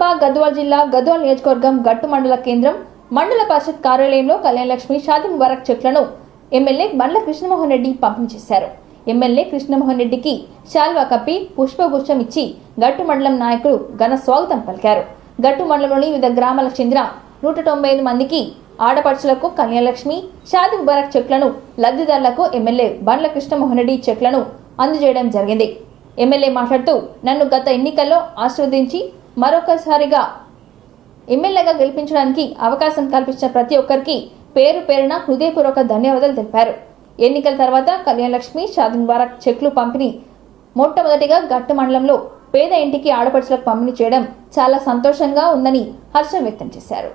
జోగులాంబ గద్వాల్ జిల్లా గద్వాల్ నియోజకవర్గం గట్టు మండల కేంద్రం మండల పరిషత్ కార్యాలయంలో కళ్యాణలక్ష్మి షాదీ ముబారక్ చెక్లను ఎమ్మెల్యే బండ్ల కృష్ణమోహన్ రెడ్డి పంపిణీ చేశారు. ఎమ్మెల్యే కృష్ణమోహన్ రెడ్డికి శాల్వా కప్పి పుష్పగుచ్చం ఇచ్చి గట్టు మండలం నాయకులు ఘన స్వాగతం పలికారు. గట్టు మండలంలోని వివిధ గ్రామాలకు చెందిన 195 మందికి ఆడపడుచులకు కళ్యాణలక్ష్మి షాదీ ముబారక్ చెక్లను లబ్ధిదారులకు ఎమ్మెల్యే బండ్ల కృష్ణమోహన్ రెడ్డి చెక్లను అందజేయడం జరిగింది. ఎమ్మెల్యే మాట్లాడుతూ నన్ను గత ఎన్నికల్లో ఆశీర్వదించి మరొకసారిగా ఎమ్మెల్యేగా గెలిపించడానికి అవకాశం కల్పించిన ప్రతి ఒక్కరికి పేరు పేరున హృదయపూర్వక ధన్యవాదాలు తెలిపారు. ఎన్నికల తర్వాత కళ్యాణలక్ష్మి షాదీ ముబారక్ చెక్లు పంపిణీ మొట్టమొదటిగా గట్టు మండలంలో పేద ఇంటికి ఆడపడుచులకు పంపిణీ చేయడం చాలా సంతోషంగా ఉందని హర్షం వ్యక్తం చేశారు.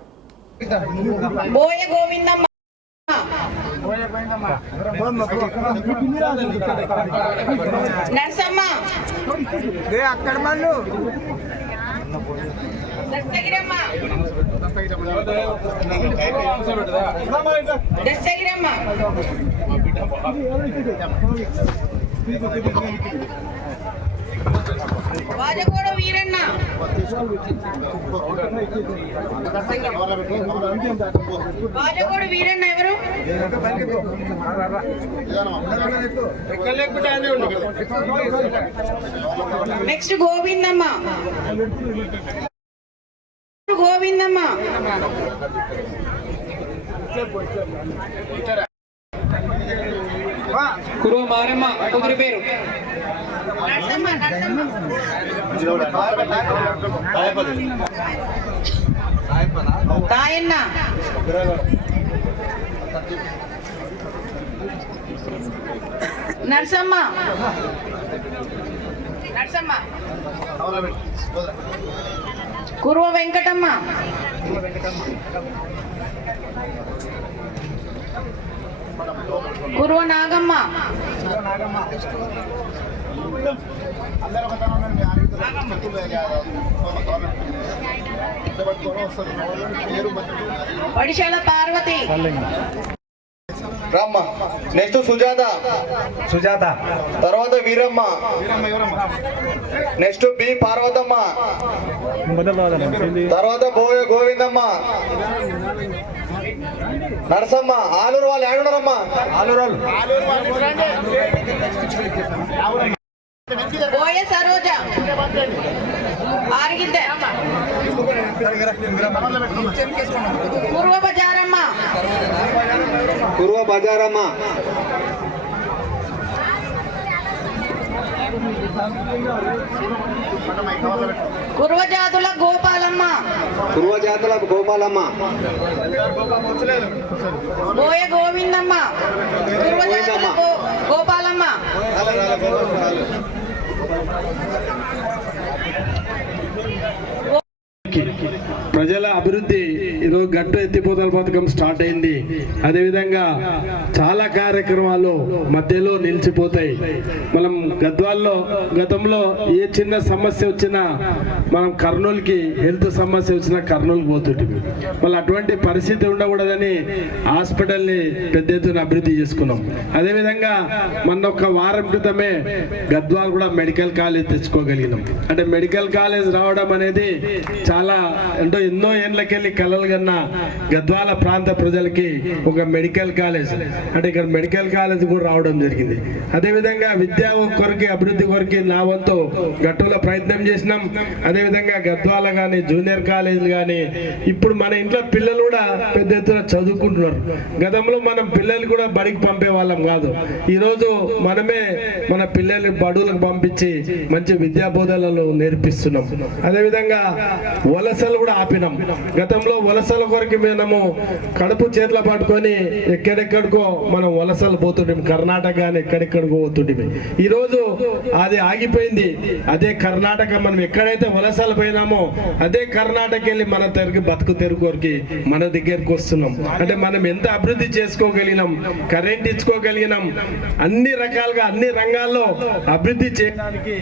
వాజకోడ వీరన్న ఎవరు? నెక్స్ట్ గోవిందమ్మ. కురువ మారమ్మ కూతురి పేరు తాయన్న. నర్సమ్మ. కురువ వెంకటమ్మ. కురువ నాగమ్మ. వడిశాల పార్వతి. రామ్మ. నెక్స్ట్ సుజాత. తర్వాత వీరమ్మ. Next B Parvathamma. తర్వాత గోవిందమ్మ. నరసమ్మ. ఆలూరు వాళ్ళు ఏడున్నారమ్మా? బోయ సరోజ. ఆరిగిద్ద. పూర్వ బజారమ్మ. కుర్వజాతుల గోపాలమ్మ. బోయ గోవిందమ్మ. కుర్వజాతుల గోపాలమ్మ. ప్రజల అభివృద్ధి ఈరోజు గట్టు ఎత్తిపోతల పథకం స్టార్ట్ అయింది. అదేవిధంగా చాలా కార్యక్రమాలు మధ్యలో నిలిచిపోతాయి. మనం గతంలో ఏ చిన్న సమస్య వచ్చినా మనం కర్నూలుకి, హెల్త్ సమస్య వచ్చినా కర్నూలుకి పోతుంటే మళ్ళీ అటువంటి పరిస్థితి ఉండకూడదని హాస్పిటల్ని పెద్ద ఎత్తున అభివృద్ధి చేసుకున్నాం. అదేవిధంగా మొన్న ఒక వారం క్రితమే గద్వాల్ కూడా మెడికల్ కాలేజ్ తెచ్చుకోగలిగినాం. అంటే మెడికల్ కాలేజ్ రావడం అనేది చాలా ఎన్నో ఏళ్ళకెళ్ళి కలలు కన్నా గద్వాల ప్రాంత ప్రజలకి ఒక మెడికల్ కాలేజ్, అంటే ఇక్కడ మెడికల్ కాలేజ్ కూడా రావడం జరిగింది. అదేవిధంగా విద్యా కొరకు, అభివృద్ధి కొరకు నా వంతు గట్టులో ప్రయత్నం చేసినాం. అదేవిధంగా గద్వాల కానీ, జూనియర్ కాలేజీలు కానీ, ఇప్పుడు మన ఇంట్లో పిల్లలు కూడా పెద్ద ఎత్తున చదువుకుంటున్నారు. గతంలో మనం పిల్లలు కూడా బడికి పంపే వాళ్ళం కాదు. ఈరోజు మనమే మన పిల్లల్ని బడులకు పంపించి మంచి విద్యా బోధనలు నేర్పిస్తున్నాం. అదేవిధంగా వలసలు కూడా ఆపినాం. గతంలో వలసల కొరకు మనము కడుపు చేతుల పట్టుకొని ఎక్కడెక్కడికో మనం వలసలు పోతుంటాం. కర్ణాటక కానీ ఎక్కడెక్కడికో పోతుంటే ఈరోజు అది ఆగిపోయింది. అదే కర్ణాటక మనం ఎక్కడైతే వలసలు పోయినామో అదే కర్ణాటక వెళ్ళి మన బతుకు తెరుగు కొరికి మన దగ్గరకు వస్తున్నాం. అంటే మనం ఎంత అభివృద్ధి చేసుకోగలిగినాం, కరెంట్ ఇచ్చుకోగలిగినాం, అన్ని రకాలుగా అన్ని రంగాల్లో అభివృద్ధి చేయడానికి